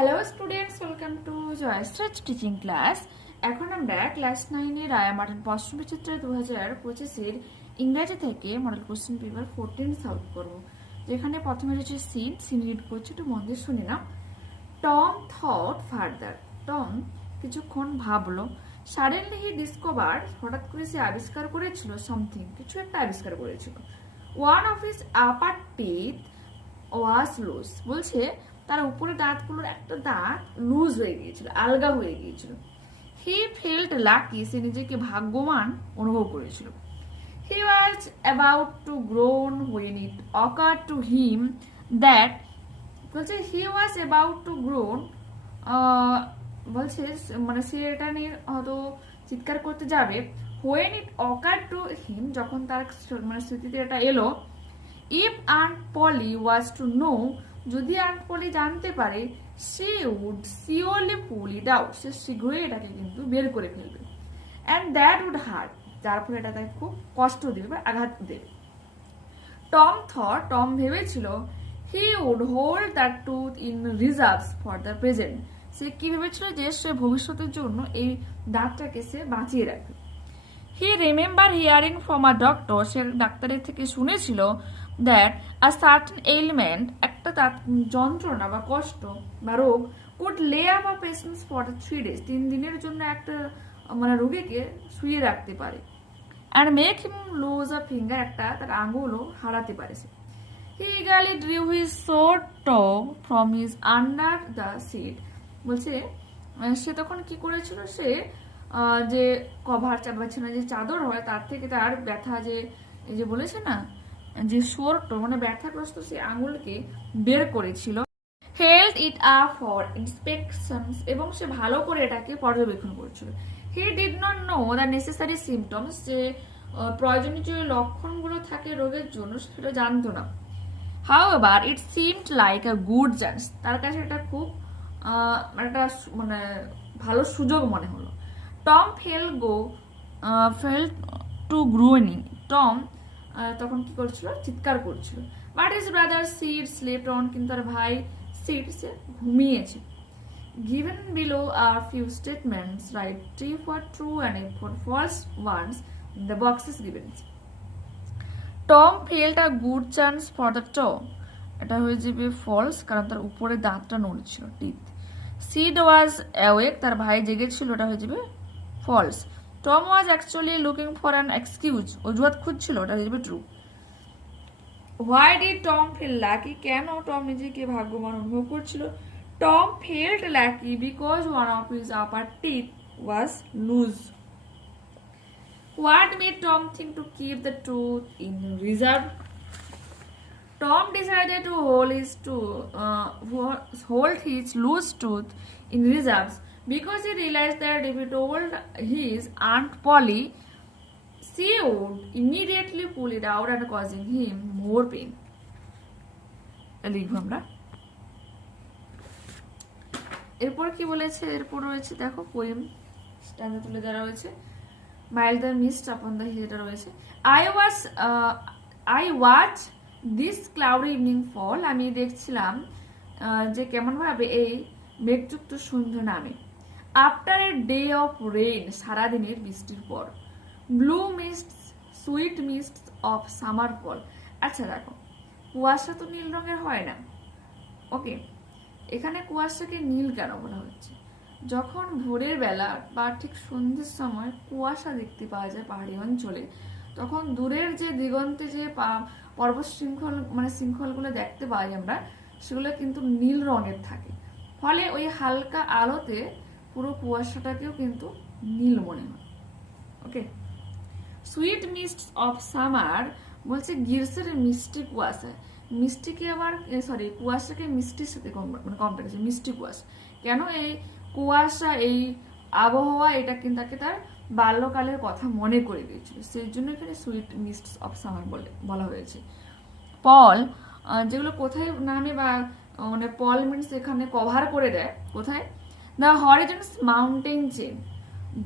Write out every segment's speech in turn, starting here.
Hello students, welcome to Joyshree teaching class. এখন আমরা class 9-এর Raya Martin প্রশ্নবিচিত্র 2025-এর ইংরেজি থেকে মডেল কোশ্চেন পেপার 14 সলভ করব। যেখানে প্রথমে রয়েছে সিন রিড করছি, একটু মন দিয়ে শুনে নাও। Tom thought further. টম কিছুক্ষণ ভাবলো। সাডেনলি হি ডিসকভার, হঠাৎ করে সে আবিষ্কার করেছিল সামথিং, কিছু একটা আবিষ্কার করেছিল। One of his upper teeth was loose. বলছে তার উপরে দাঁতগুলোর একটা দাঁত লুজ হয়ে গিয়েছিল, আলগা হয়ে গিয়েছিল। হি ফেল্ট লাকি, সে নিজেকে ভাগ্যবান অনুভব করেছিল। He was about to groan when it occur to him that, বলছে he was about to groan, বলছে মানে সে এটা নিয়ে হয়তো চিৎকার করতে যাবে। হোয়েন ইট অকার টু হিম, যখন তার মানে স্মৃতিতে এটা এলো। If aunt Polly was to know, যদি আন্ট পলি জানতে পারে, সে would surely pull it out, সে শীঘ্রই এটাকে কিন্তু বের করে ফেলবে। অ্যান্ড দ্যাট উড হার্ট, যার ফলে এটা তাকে খুব কষ্ট দেবে বা আঘাত দেবে। টম ভেবেছিল, he would hold that tooth in reserves for the present, সে কি ভেবেছিল যে সে ভবিষ্যতের জন্য এই দাঁতটাকে সে বাঁচিয়ে রাখবে। He remember hearing from a doctor, সে ডাক্তারের থেকে শুনেছিল দ্যাট আ সার্টেন এলিমেন্ট, একটা যন্ত্রণা বা কষ্ট বা রোগ could lay up a patients for 3 days, 3 দিনের জন্য একটা মানে রোগীকে শুয়ে রাখতে পারে। And make him lose a finger, একটা তার আঙ্গুলও হারাতে পারে সে। He eagerly drew his short tug from his under the seat, বলছে সে তখন কি করেছিল, সে যে কভার চাপাচ্ছে যে চাদর হয় তার থেকে তার ব্যথা যে এই যে বলেছে না যে শোরটো মানে ব্যথাগ্রস্ত সে আঙুলকে বের করেছিল। Held it up for inspections, এবং সে ভালো করে এটাকে পর্যবেক্ষণ করেছিল। He did not know the necessary symptoms, যে প্রয়োজনীয় যে লক্ষণগুলো থাকে রোগের জন্য সেটা জানতো না। হাউএভার ইট সিমড লাইক আ গুড চান্স, তার কাছে এটা খুব একটা মানে ভালো সুযোগ মনে হলো। Tom fell to groaning, Tom তখন কি করছিল, চিৎকার করছিল। But his brother Sid slept on, কিন্তু তার ভাই সিড সে ঘুমিয়েছে। Given below are few statements, write 3 for true and 8 for false ones, the boxes given. Tom felt a good chance for the toe, এটা হয়ে যাবে ফলস, কারণ তার উপরে দাঁতটা নড়ছিল, টিথ। সিড ওয়াজ অ্যাওয়েক, তার ভাই জেগেছিল, এটা হয়ে যাবে ফলস। Tom was actually looking for an excuse, অজুহাত খুঁজছিল, এটা হয়ে যাবে true. Why did Tom feel lucky, কেন টম নিজেকে ভাগ্যবান অনুভব করছিল? Tom felt lucky because one of his upper teeth was loose. What made Tom think to keep the tooth in reserve? Tom decided to hold his loose tooth in reserves because he realized that if he told his Aunt Polly, she would immediately pull it out and causing him more pain. লিখব আমরা। এরপর কি বলেছে, এরপর রয়েছে দেখো poem স্ট্যান্ডা তুলে দেওয়া রয়েছে। Mild the mist upon the hill, এটা রয়েছে। I watch this cloudy evening fall, আমি দেখছিলাম যে কেমন ভাবে এই মেঘযুক্ত সন্ধ্যা নামে। After a day of rain, সারাদিনের বৃষ্টির পর। Blue mist, sweet mist of summer fall. আচ্ছা দেখো, কুয়াশা তো নীল রঙের হয় না, ওকে, এখানে কুয়াশাকে নীল কেন বলা হচ্ছে? যখন ভোরের বেলা বা ঠিক সন্ধ্যের সময় কুয়াশা দেখতে পাওয়া যায় পাহাড়ি অঞ্চলে, তখন দূরের যে দিগন্তে যে পর্বত শৃঙ্খলগুলো দেখতে পাই আমরা, সেগুলো কিন্তু নীল রঙের থাকে। ফলে ওই হালকা আলোতে পুরো কুয়াশাটাকেও কিন্তু নীল মনে হয়। ওকে, সুইট মিস্ট অফ সামার বলছে গ্রীষ্মের মিষ্টি কুয়াশা। মিষ্টিকে আবার কুয়াশাকে মিষ্টির সাথে কম্পেয়ার করছে, মিষ্টি কুয়াশা। কেন এই কুয়াশা, এই আবহাওয়া, এটা কিন্তু তাকে তার বাল্যকালের কথা মনে করে দিয়েছিল, সেই জন্য এখানে সুইট মিস্ট অফ সামার বলা হয়েছে। পল, যেগুলো কোথায় নামে বা মানে পল মিন্স এখানে কভার করে দেয়, কোথায়? দ্য হরিজন্স মাউন্টেন চেন,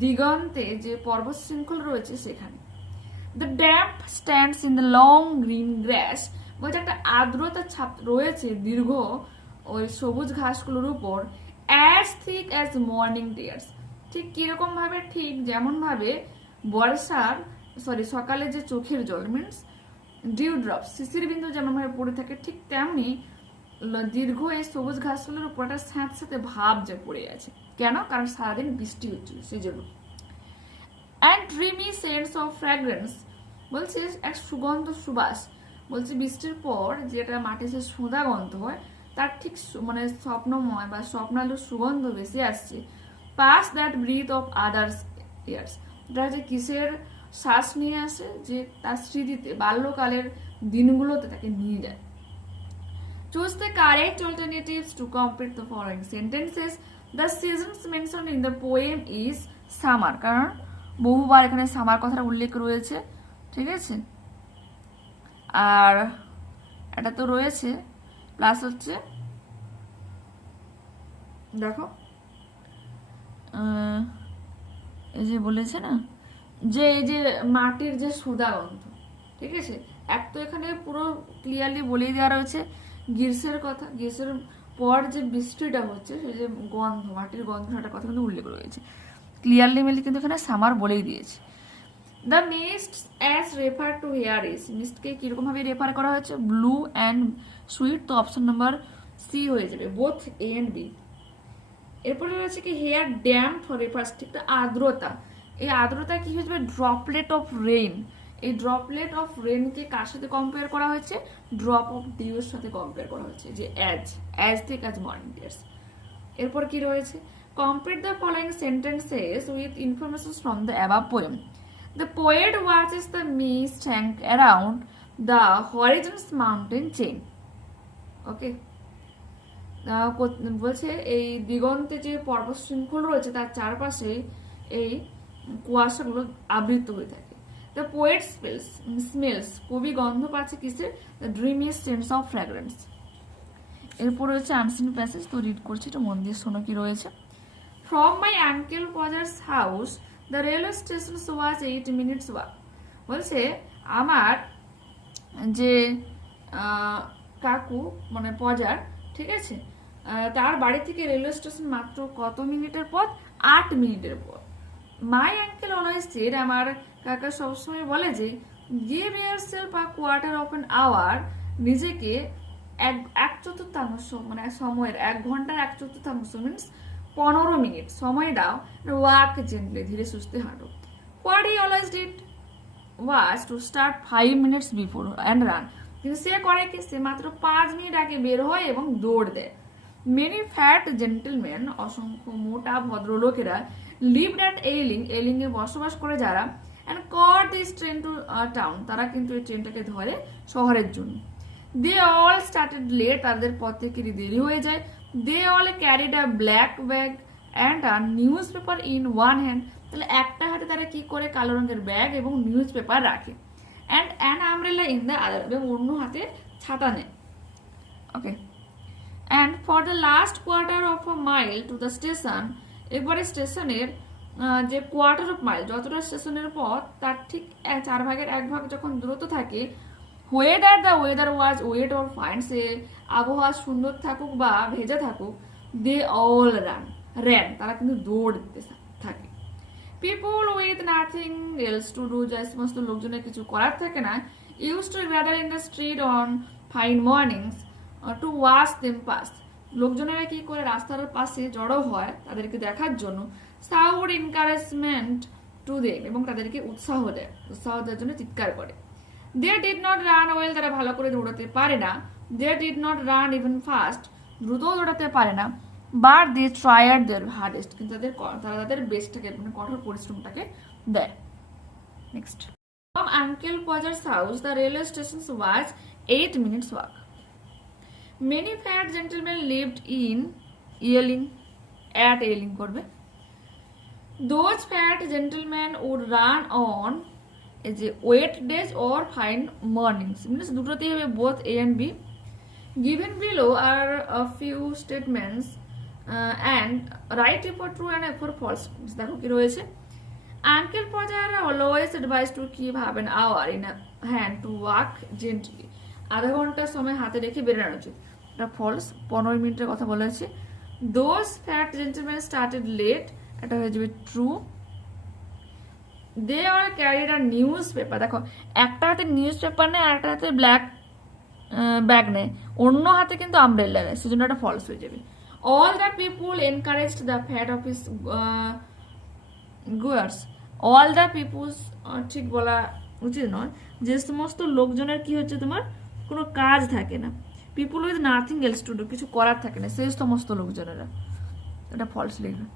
দিগন্তে যে পর্বত শৃঙ্খল রয়েছে সেখানে। The damp stands in the long green গ্রাস, বলছে একটা আর্দ্রতা ছাপ রয়েছে দীর্ঘ ওই সবুজ ঘাসগুলোর উপর as thick as morning tears. ঠিক কিরকম ভাবে? ঠিক যেমন ভাবে বর্ষার সকালে যে চোখের জল মিনস ডিউ ড্রপ, শিশির বিন্দু যেমন ভাবে পড়ে থাকে, ঠিক তেমনি দীর্ঘ এই সবুজ ঘাসগুলোর উপর একটা স্যাঁতস্যাঁতে ভাব যে পড়ে আছে। কেন? কারণ সারাদিন বৃষ্টি হচ্ছিল সেই জন্য। And dreamy sense of fragrance, বলছে এক সুগন্ধ সুবাস, বলছে বৃষ্টির পর যেটা মাটি যে সোঁদা গন্ধ হয় তার ঠিক মানে স্বপ্নময় বা স্বপ্নালু সুগন্ধ বেশি আসছে। Pass that breath of others years, এটা যে কিসের শ্বাস নিয়ে আসে? যে তার স্মৃতিতে বাল্যকালের দিনগুলোতে তাকে নিয়ে যায়। Choose the correct alternatives to complete the following sentences. The seasons mentioned in the poem is summer, কারণ বহুবার এখানে সামার কথার উল্লেখ রয়েছে, ঠিক আছে। আর এটা তো রয়েছে, প্লাস হচ্ছে দেখো এই যে বলেছে না যে এই যে মাটির যে সোদা গন্ধ, ঠিক আছে। এক তো এখানে পুরো ক্লিয়ারলি বলেই দেওয়া রয়েছে গ্রীষ্মের কথা, গ্রীষ্মের পর যে বৃষ্টিটা হচ্ছে সেই যে গন্ধ, মাটির গন্ধটার কথা কিন্তু উল্লেখ রয়েছে ক্লিয়ারলি মিলে, কিন্তু এখানে সামার বলেই দিয়েছে। The mist as refer to here is, মিস্টকে কিরকম ভাবে রেফার করা হয়েছে? ব্লু অ্যান্ড সুইট, তো অপশন নাম্বার সি হয়ে যাবে, বোথ এ অ্যান্ড বি। এরপরে রয়েছে কি হেয়ার ড্যাম ফর রেফার্স, ঠিক আর্দ্রতা, এই আর্দ্রতা কি হয়ে যাবে? ড্রপলেট অফ রেইন, এই ড্রপলেট অফ রেইনকে কার সাথে কম্পেয়ার করা হয়েছে? ড্রপ অফ ডিউ এর সাথে কম্পেয়ার করা হয়েছে, যে অ্যাজ থেকে অ্যাজ মর্নিং টিয়ার্স। এরপর কি রয়েছে? Complete the following sentences with information from the above poem. The poet watches the mist hang around the horizons mountain chain. Okay, বলছে এই দিগন্তে যে পর্বত শৃঙ্খল রয়েছে তার চারপাশে এই কুয়াশাগুলো আবৃত হয়ে থাকে। দ্য পোয়েট স্মেলস, কবি গন্ধ পাচ্ছে কিসের? The dreamiest sense of fragrance. এরপর রয়েছে আনসিন প্যাসেজ, তো রিড করছি, একটু মন দিয়ে শোনো কি রয়েছে। From my uncle Podger's house the railway station was 8 minutes walk, বলছে আমার যে কাকু মানে পজার, ঠিক আছে, তার বাড়ি থেকে রেলওয়ে স্টেশন মাত্র কত মিনিটের পথ? 8 মিনিটের পথ। মাই আঙ্কেল অলওয়েজ সেড, আমার কাকা সবসময় বলে যে give yourself a quarter of an hour, নিজেকে এক চতুর্থাংশ মানে সময়ের 1 ঘন্টার 1/4 মিনস 15 মিনিট সময় দাও, ওয়াক জেন্টলি, ধীরে সুস্থে হাঁটো। What he always did was to start 5 minutes before and run, কিন্তু সে করে কি? সে মাত্র 5 মিনিট আগে বের হয় এবং দৌড় দেয়। মেনি ফ্যাট জেন্টলম্যান, অসংখ্য মোটা ভদ্রলোকেরা, লিভড অ্যাট এইলিং, এইলিং এ বসবাস করে যারা, and caught this train to town, তারা কিন্তু এই ট্রেনটাকে ধরে শহরের জন্য। দে অল স্টার্টেড লেট, তাদের পথ থেকে দেরি হয়ে যায়। They all carried a black bag and a newspaper in one hand, তাহলে একটা হাতে তারা কি করে? কালো রঙের ব্যাগ এবং নিউজ পেপার রাখে। And an umbrella in the other, এবং অন্য হাতে ছাতা নেয়। Okay, and for the last quarter of a mile to the station, এবারে স্টেশনের যে কোয়ার্টার অফ মাইল, যতটা স্টেশনের পথ তার ঠিক 4 ভাগের 1 ভাগ যখন দূরত্ব থাকে, whether the weather was wet or fine, সে আবহাওয়া সুন্দর থাকুক বা ভেজা থাকুক, দে অল র্যান, তারা কিন্তু দৌড় দিতে থাকে। People with nothing else to do, যে সমস্ত লোকজনের কিছু করার থাকে না, use to gather in the street on fine mornings to watch them pass, লোকজনেরা কি করে? রাস্তার পাশে জড়ো হয় তাদেরকে দেখার জন্য। সাউড এনকারেজমেন্ট টু দেম, এবং তাদেরকে উৎসাহ দেওয়ার জন্য চিৎকার করে। They did not run well, তারা ভালো করে দৌড়াতে পারে না। They did not run even fast, দ্রুত দৌড়াতে পারে না। But they tried their hardest, কিন্তু তারা তাদের বেস্টটাকে মানে কঠোর পরিশ্রমটাকে দেয়। Next, from uncle Podger's house the railway station was 8 minutes walk. Many fat gentleman lived in yelling, at yelling করবে। Those fat gentleman would run on এই যে wet days or fine mornings, means দুটোতেই হবে both A and B. Given below are a few statements and write for true and for false. দেখো কি রয়েছে। Uncle Podger always advise to keep half an hour in hand to walk gently, আধা ঘন্টার সময় হাতে রেখে বেরোনো উচিত। এটা ফলস, 15 মিনিটের কথা বলেছি। Those fat gentleman started late, এটা হয়ে যাবে true. They are carried are newspaper, দেখো একটা হাতে নিউজ পেপার নেয় আর একটা হাতে ব্ল্যাক ব্যাগ নেয়, অন্য হাতে কিন্তু আমব্রেলা নেয়, সেজন্য এটা ফলস হয়ে যাবে। All the people encouraged the fat office goers, all the peoples ঠিক বলা উচিত নয়, যে সমস্ত লোকজনের কি হচ্ছে তোমার কোনো কাজ থাকে না, পিপুল with nothing else to do, কিছু করার থাকে না, সেই সমস্ত লোকজনেরা, এটা ফলস লিখবে।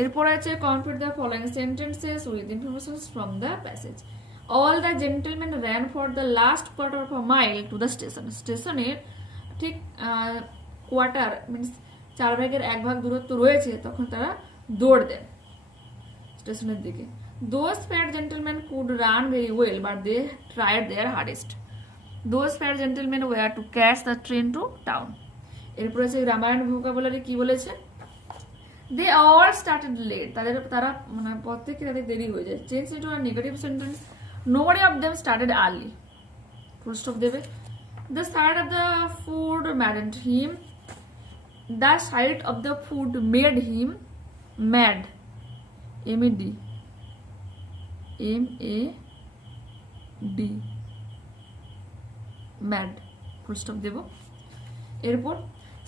এরপর আছে complete the following sentences with informations from the passage. All the gentleman ran for the last quarter of a mile to the station, স্টেশনের ঠিক কোয়ার্টার মিনস 1/4 দূরত্ব রয়েছে, তখন তারা দৌড় দেন স্টেশনের দিকে। Those fat gentleman could run very well but they tried their hardest. Those fat gentleman were to catch the train to town. এরপর আছে গ্রামার এন্ড ভোকাবুলারি, কি বলেছে, দে অল স্টার্টেড লেট, তারা মানে প্রত্যেকে তাদের দেরি হয়ে যায়। Change into a negative sentence, nobody of them started early, full stop দেবে। The side of the food maddened him, the side of the food made him mad, MAD, mad, full stop দেব। এরপর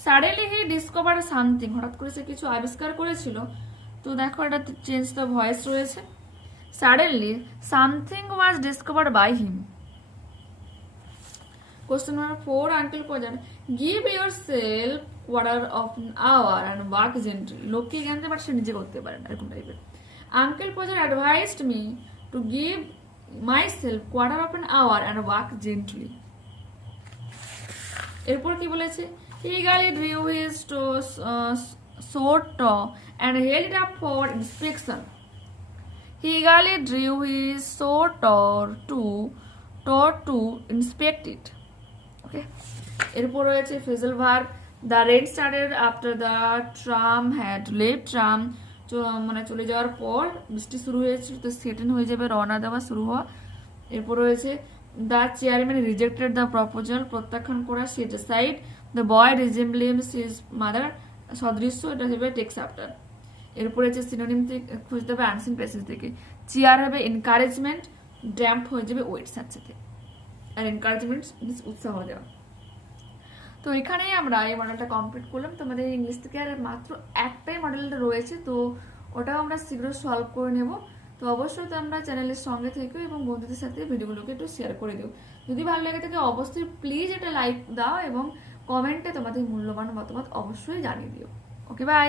suddenly হি discover something, হঠাৎ করে সে কিছু আবিষ্কার করেছিল, তো দেখো এটা চেঞ্জ দ্য ভয়েস রয়েছে। Suddenly something was discovered by him. Question number 4, uncle Quazan, give yourself quarter of an hour and work gently, লোককে জ্ঞান দেয় বাট সে নিজে করতে পারে না, এরকম টাইপের। Uncle Quazan advised me to give myself quarter of an hour and work gently. এরপর কি বলেছে, he eagerly drew his sword and held it up for inspection. He eagerly drew his sword to inspect it. Okay. এরপর রয়েছে phrasal verb, the rain started after the tram had left. tram মানে চলে যাওয়ার পর বৃষ্টি শুরু হয়েছিল, তো সেটেন হয়ে যাবে রওনা দেওয়া, শুরু হওয়া। এরপর রয়েছে the chairman rejected the proposal, প্রত্যাখ্যান করা, set aside. The boy resemblance his mother, সদৃশ্য, এটা হবে টেক্স আফটার। এরপর হচ্ছে সিনোনিম থেকে খুঁজতে হবে আনসিন প্যাসেজ থেকে। চেয়ার হবে এনকারেজমেন্ট, ড্যাম্প হয়ে যাবে ওয়েটস এর সাথে, আর এনকারেজমেন্ট উৎসাহ দেওয়া। তো এখানেই আমরা এই মডেলটা কমপ্লিট করলাম। তোমাদের ইংলিশ থেকে আর মাত্র একটাই মডেলটা রয়েছে, তো ওটাও আমরা শীঘ্র সলভ করে নেব। তো অবশ্যই তোমরা চ্যানেলের সঙ্গে থেকো এবং বন্ধুদের সাথে ভিডিওগুলোকে একটু শেয়ার করে দিও। যদি ভালো লাগে থাকে অবশ্যই প্লিজ এটা লাইক দাও এবং কমেন্টে তোমাদের মূল্যবান মতামত অবশ্যই জানিয়ে দিও। ওকে, বাই।